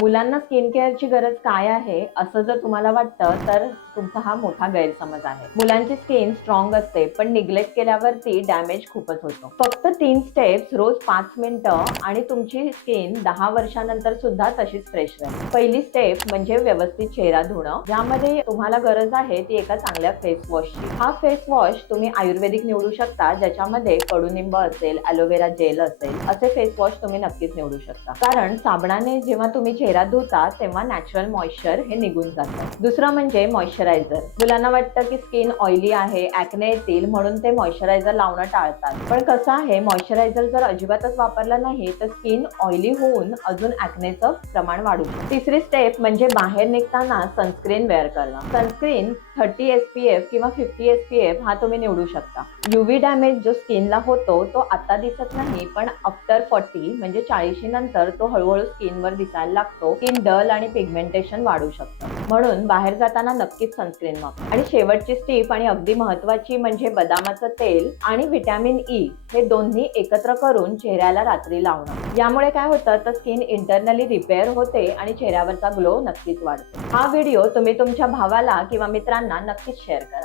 मुलांना स्किन केअरची गरज काय आहे असं जर तुम्हाला वाटतं तर तुमचा हा मोठा गैरसमज आहे. मुलांची स्किन स्ट्रॉंग असते पण निग्लेक्ट केल्यावरती डॅमेज खूपच होतो. फक्त 3 स्टेप्स रोज 5 मिनिटं आणि तुमची स्किन 10 वर्षानंतर सुद्धा तशीच फ्रेश राहील. पहिली स्टेप म्हणजे व्यवस्थित चेहरा धुणं, ज्यामध्ये तुम्हाला गरज आहे ती एका चांगल्या फेस वॉशची. हा फेस वॉश तुम्ही आयुर्वेदिक निवडू शकता, ज्याच्यामध्ये कडुनिंब असेल, ॲलोवेरा जेल असेल, असे फेस वॉश तुम्ही नक्कीच निवडू शकता. कारण साबणाने जेव्हा तुम्ही चेहरा धुता तेव्हा नॅचरल मॉइश्चर हे निघून जातं. दुसरं म्हणजे मॉइश्चरायझर. मुलांना वाटतं की स्किन ऑइली आहे, ॲक्ने येतील म्हणून ते मॉइश्चरायझर लावणं टाळतात. पण कसं आहे, मॉइश्चरायझर जर अजिबातच वापरलं नाही तर स्किन ऑइली होऊन अजून ॲक्नेचं प्रमाण वाढू शकतं. तिसरी स्टेप म्हणजे बाहेर निघताना सनस्क्रीन वेअर करणं. सनस्क्रीन 30 SPF किंवा 50 SPF हा तुम्ही निवडू शकता. UV डॅमेज जो स्किनला होतो तो आता दिसत नाही, पण आफ्टर 40 म्हणजे 40 नंतर तो हळूहळू स्किनवर दिसायला लागतो. स्किन डल आणि पिगमेंटेशन वाढू शकतं. म्हणून बाहेर जाताना नक्कीच सनस्क्रीन वापरा. आणि शेवटची स्टेप आणि अगदी महत्त्वाची म्हणजे बदामाचं तेल आणि व्हिटॅमिन E हे दोन्ही एकत्र करून चेहऱ्याला रात्री लावणं. यामुळे काय होतं तर स्किन इंटरनली रिपेअर होते आणि चेहऱ्यावरचा ग्लो नक्कीच वाढतो. हा व्हिडिओ तुम्ही तुमच्या भावाला किंवा मित्रांना नक्कीच शेअर करा.